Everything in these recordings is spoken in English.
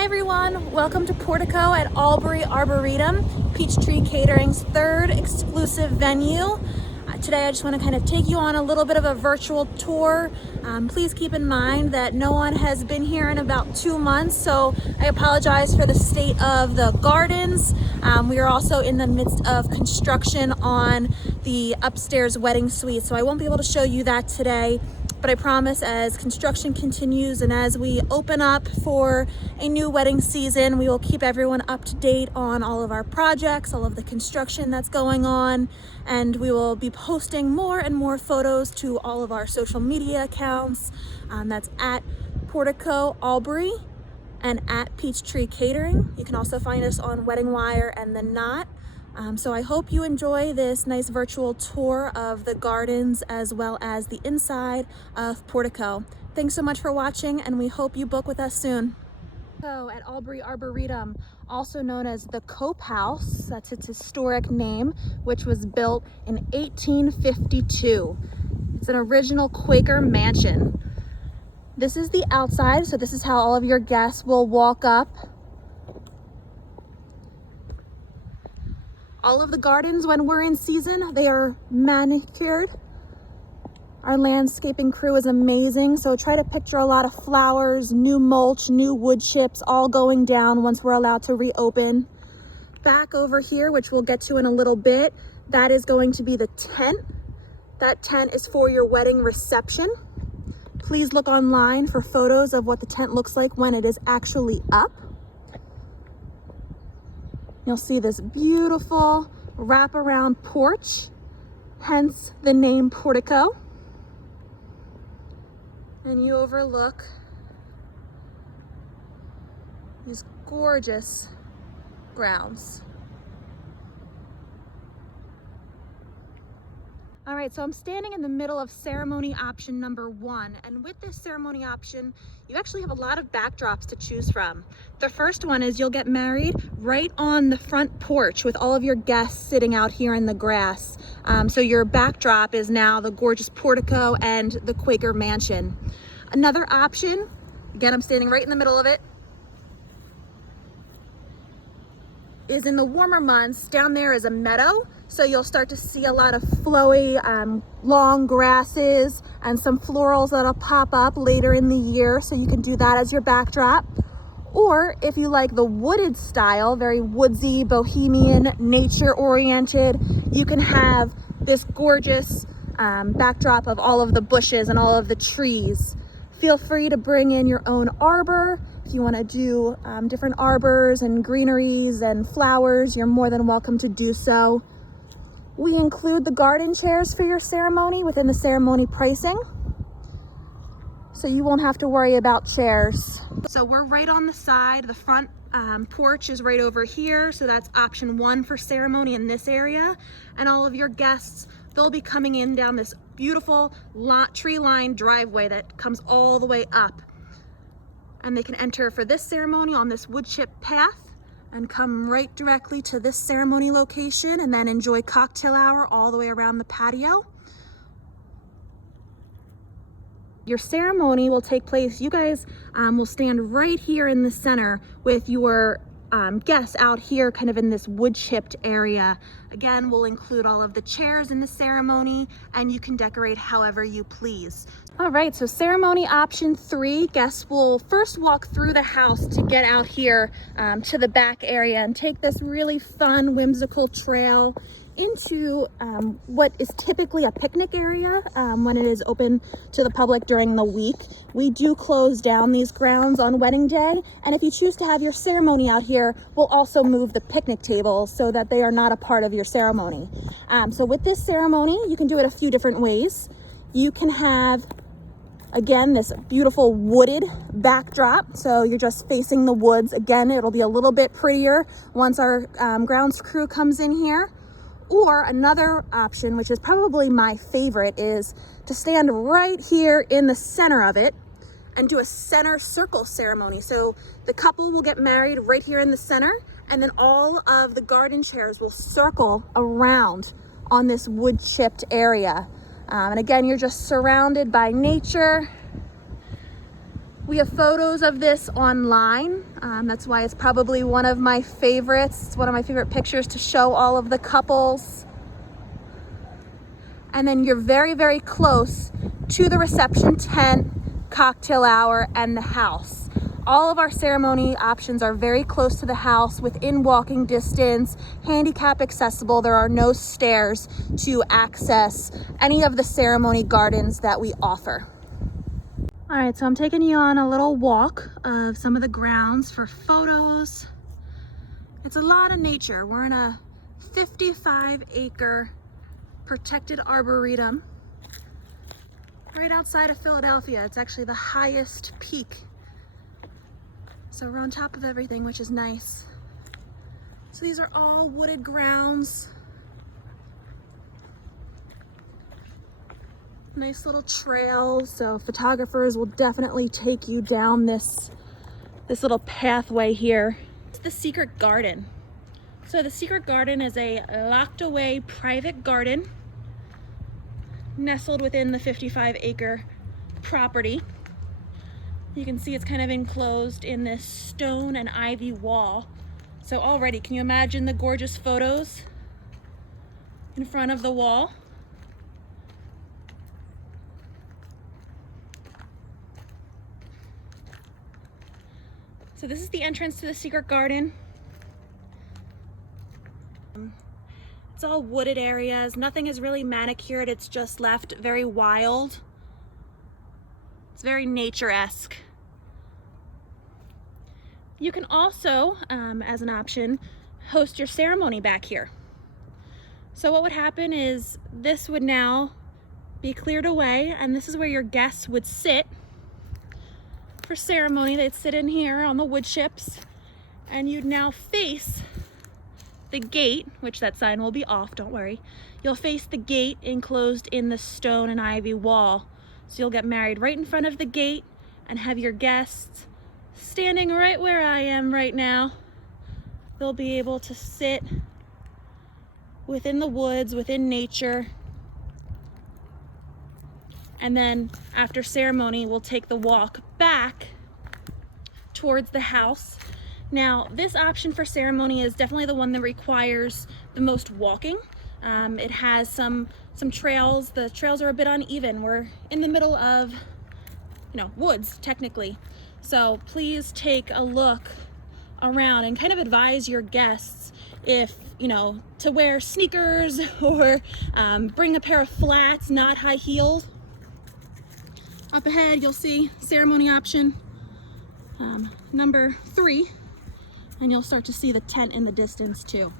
Hi everyone, welcome to Portico at Albury Arboretum, Peachtree Catering's third exclusive venue. Today I just want to kind of take you on a little bit of a virtual tour. Please keep in mind that no one has been here in about 2 months, so I apologize for the state of the gardens. We are also in the midst of construction on the upstairs wedding suite, so I won't be able to show you that today. But I promise, as construction continues and as we open up for a new wedding season, we will keep everyone up to date on all of our projects, all of the construction that's going on, and we will be posting more and more photos to all of our social media accounts. That's at PorticoAwbury and at Peachtree Catering. You can also find us on Wedding Wire and The Knot. So I hope you enjoy this nice virtual tour of the gardens as well as the inside of Portico. Thanks so much for watching, and we hope you book with us soon. So at Albury Arboretum, also known as the Cope House, that's its historic name, which was built in 1852. It's an original Quaker mansion. This is the outside, so this is how all of your guests will walk up. All of the gardens, when we're in season, they are manicured. Our landscaping crew is amazing, so try to picture a lot of flowers, new mulch, new wood chips, all going down once we're allowed to reopen. Back over here, which we'll get to in a little bit, that is going to be the tent. That tent is for your wedding reception. Please look online for photos of what the tent looks like when it is actually up. You'll see this beautiful wraparound porch, hence the name Portico. And you overlook these gorgeous grounds. All right, so I'm standing in the middle of ceremony option number 1. And with this ceremony option, you actually have a lot of backdrops to choose from. The first one is you'll get married right on the front porch with all of your guests sitting out here in the grass. So your backdrop is now the gorgeous portico and the Quaker mansion. Another option, again, I'm standing right in the middle of it, is in the warmer months. Down there is a meadow, so you'll start to see a lot of flowy, long grasses and some florals that'll pop up later in the year, so you can do that as your backdrop. Or if you like the wooded style, very woodsy, bohemian, nature-oriented, you can have this gorgeous backdrop of all of the bushes and all of the trees. Feel free to bring in your own arbor. If you want to do different arbors and greeneries and flowers, you're more than welcome to do so. We include the garden chairs for your ceremony within the ceremony pricing, so you won't have to worry about chairs. So we're right on the side. The front porch is right over here, so that's option 1 for ceremony in this area. And all of your guests, they'll be coming in down this beautiful tree-lined driveway that comes all the way up. And they can enter for this ceremony on this wood chip path and come right directly to this ceremony location and then enjoy cocktail hour all the way around the patio. Your ceremony will take place, you guys will stand right here in the center with your guests out here kind of in this wood chipped area. Again, we'll include all of the chairs in the ceremony, and you can decorate however you please. All right, so ceremony option 3, guests will first walk through the house to get out here to the back area and take this really fun, whimsical trail into what is typically a picnic area when it is open to the public during the week. We do close down these grounds on wedding day, and if you choose to have your ceremony out here, we'll also move the picnic tables so that they are not a part of your ceremony. So with this ceremony, you can do it a few different ways. You can have, again, this beautiful wooded backdrop, so you're just facing the woods. Again, it'll be a little bit prettier once our grounds crew comes in here. Or another option, which is probably my favorite, is to stand right here in the center of it and do a center circle ceremony. So the couple will get married right here in the center, and then all of the garden chairs will circle around on this wood chipped area. And again, you're just surrounded by nature We have photos of this online. That's why it's probably one of my favorites. It's one of my favorite pictures to show all of the couples. And then you're very, very close to the reception tent, cocktail hour, and the house. All of our ceremony options are very close to the house, within walking distance, handicap accessible. There are no stairs to access any of the ceremony gardens that we offer. All right, so I'm taking you on a little walk of some of the grounds for photos. It's a lot of nature. We're in a 55-acre protected arboretum right outside of Philadelphia. It's actually the highest peak. So we're on top of everything, which is nice. So these are all wooded grounds. Nice little trails, so photographers will definitely take you down this little pathway here. It's the secret garden. So the secret garden is a locked away private garden nestled within the 55-acre property. You can see it's kind of enclosed in this stone and ivy wall. So already, can you imagine the gorgeous photos in front of the wall? So this is the entrance to the secret garden. It's all wooded areas. Nothing is really manicured. It's just left very wild. It's very nature-esque. You can also, as an option, host your ceremony back here. So what would happen is this would now be cleared away, and this is where your guests would sit for ceremony. They'd sit in here on the wood chips, and you'd now face the gate, which that sign will be off, don't worry. You'll face the gate enclosed in the stone and ivy wall. So you'll get married right in front of the gate and have your guests standing right where I am right now. They'll be able to sit within the woods, within nature. And then after ceremony, we'll take the walk back towards the house. Now, this option for ceremony is definitely the one that requires the most walking. It has some trails. The trails are a bit uneven. We're in the middle of, woods, technically. So please take a look around and kind of advise your guests if, to wear sneakers or bring a pair of flats, not high heeled. Up ahead, you'll see ceremony option number 3, and you'll start to see the tent in the distance too.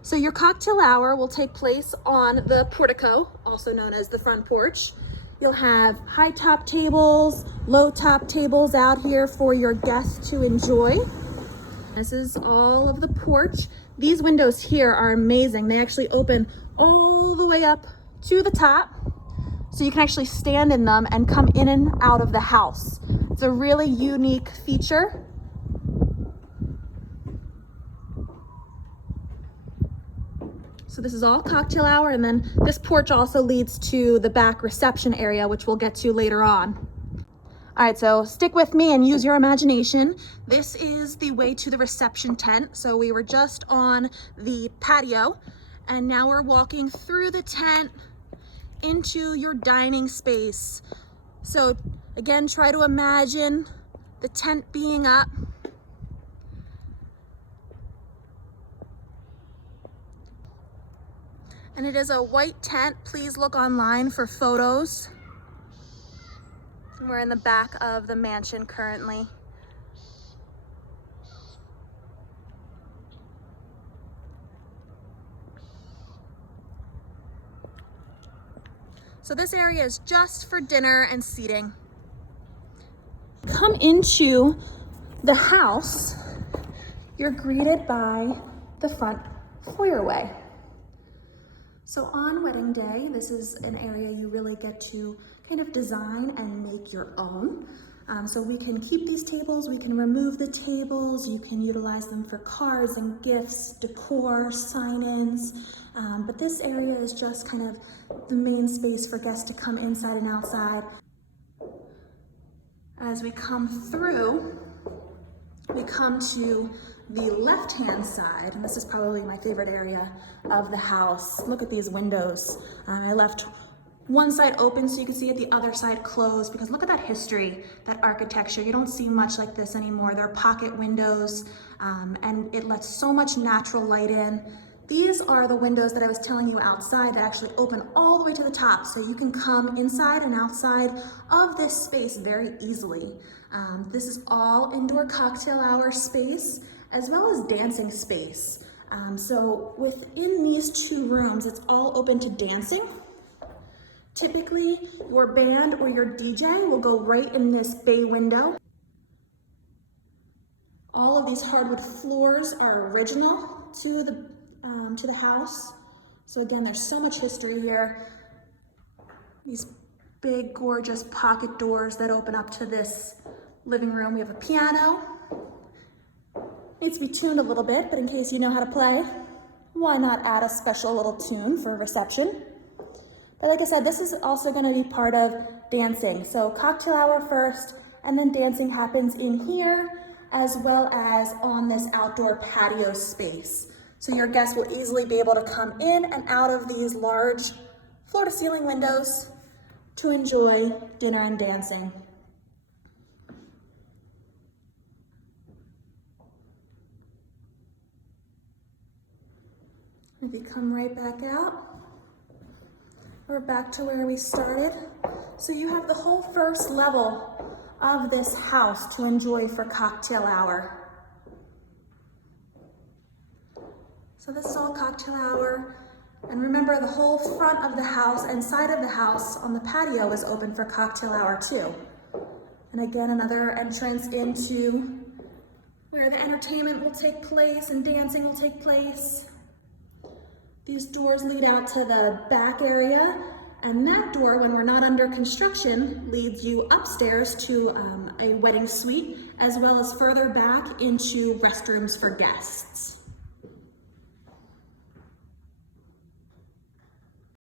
So your cocktail hour will take place on the portico, also known as the front porch. You'll have high top tables, low top tables out here for your guests to enjoy. This is all of the porch. These windows here are amazing. They actually open all the way up to the top, so you can actually stand in them and come in and out of the house. It's a really unique feature. So this is all cocktail hour, and then this porch also leads to the back reception area, which we'll get to later on. All right, so stick with me and use your imagination. This is the way to the reception tent. So we were just on the patio, and now we're walking through the tent into your dining space. So again, try to imagine the tent being up. And it is a white tent. Please look online for photos. We're in the back of the mansion currently. So this area is just for dinner and seating. Come into the house, you're greeted by the front foyerway. So on wedding day, this is an area you really get to kind of design and make your own. So we can keep these tables, we can remove the tables, you can utilize them for cards and gifts, decor, sign-ins. But this area is just kind of the main space for guests to come inside and outside. As we come through, we come to the left-hand side, and this is probably my favorite area of the house. Look at these windows. I left one side open so you can see it, the other side closed, because look at that history, that architecture. You don't see much like this anymore. They're pocket windows, and it lets so much natural light in. These are the windows that I was telling you outside that actually open all the way to the top, so you can come inside and outside of this space very easily. This is all indoor cocktail hour space, as well as dancing space. So within these two rooms, it's all open to dancing. Typically, your band or your DJ will go right in this bay window. All of these hardwood floors are original to the house. So again, there's so much history here. These big, gorgeous pocket doors that open up to this living room. We have a piano. Needs to be tuned a little bit, but in case you know how to play, why not add a special little tune for reception? But like I said, this is also going to be part of dancing. So cocktail hour first, and then dancing happens in here, as well as on this outdoor patio space. So your guests will easily be able to come in and out of these large floor-to-ceiling windows to enjoy dinner and dancing. If you come right back out, we're back to where we started. So you have the whole first level of this house to enjoy for cocktail hour. So this is all cocktail hour. And remember, the whole front of the house and side of the house on the patio is open for cocktail hour too. And again, another entrance into where the entertainment will take place and dancing will take place. These doors lead out to the back area, and that door, when we're not under construction, leads you upstairs to a wedding suite, as well as further back into restrooms for guests.